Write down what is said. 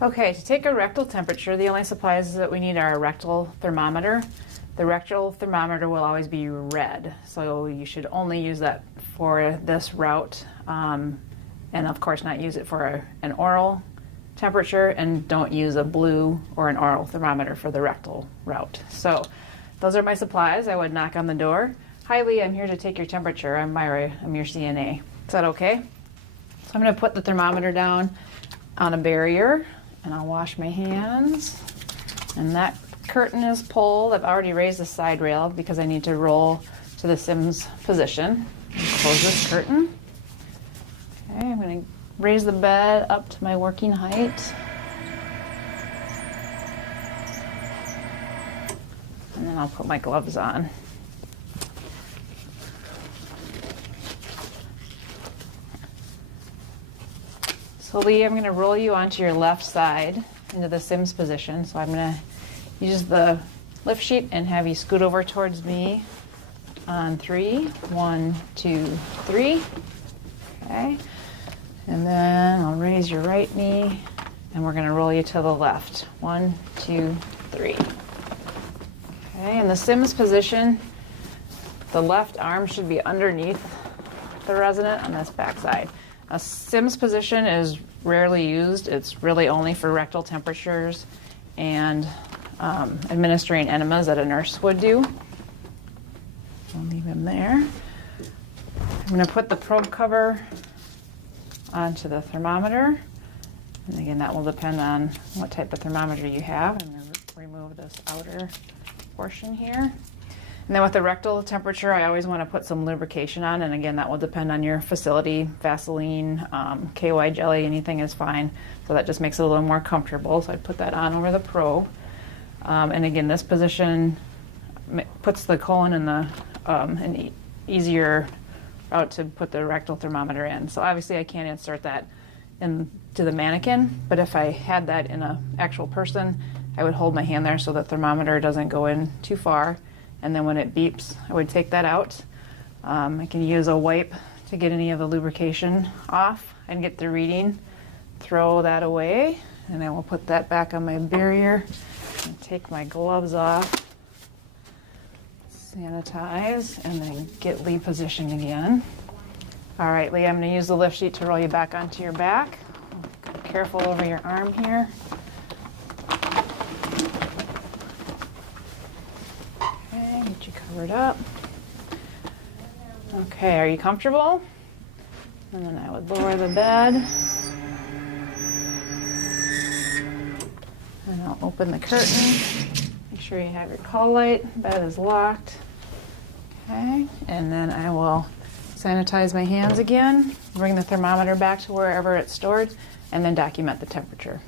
Okay, to take a rectal temperature, the only supplies that we need are a rectal thermometer. The rectal thermometer will always be red, so you should only use that for this route, and of course not use it for an oral temperature, and don't use a blue or an oral thermometer for the rectal route. So those are my supplies. I would knock on the door. Hi Lee, I'm here to take your temperature. I'm Myra, I'm your CNA. Is that okay? So I'm going to put the thermometer down on a barrier, and I'll wash my hands. And that curtain is pulled. I've already raised the side rail because I need to roll to the Sims position. Close this curtain. Okay, I'm going to raise the bed up to my working height. And then I'll put my gloves on. So Lee, I'm going to roll you onto your left side into the Sims position. So I'm going to use the lift sheet and have you scoot over towards me on 3. 1, 2, 3. Okay. And then I'll raise your right knee and we're going to roll you to the left. 1, 2, 3. Okay, in the Sims position, the left arm should be underneath the resident on this back side. A Sims position is rarely used. It's really only for rectal temperatures and administering enemas that a nurse would do. I'll leave him there. I'm going to put the probe cover onto the thermometer. And again, that will depend on what type of thermometer you have. I'm going to remove this outer portion here. And then with the rectal temperature, I always want to put some lubrication on, and again, that will depend on your facility. Vaseline, KY jelly, anything is fine. So that just makes it a little more comfortable. So I put that on over the probe. And again, this position puts the colon in the an easier route to put the rectal thermometer in. So obviously I can't insert that into the mannequin, but if I had that in an actual person, I would hold my hand there so the thermometer doesn't go in too far. And then when it beeps, I would take that out. I can use a wipe to get any of the lubrication off and get the reading. Throw that away, and then we'll put that back on my barrier and take my gloves off, sanitize, and then get Lee positioned again. All right, Lee, I'm going to use the lift sheet to roll you back onto your back. Be careful over your arm here. Get you covered up. Okay, are you comfortable? And then I would lower the bed. And I'll open the curtain. Make sure you have your call light. Bed is locked. Okay, and then I will sanitize my hands again, bring the thermometer back to wherever it's stored, and then document the temperature.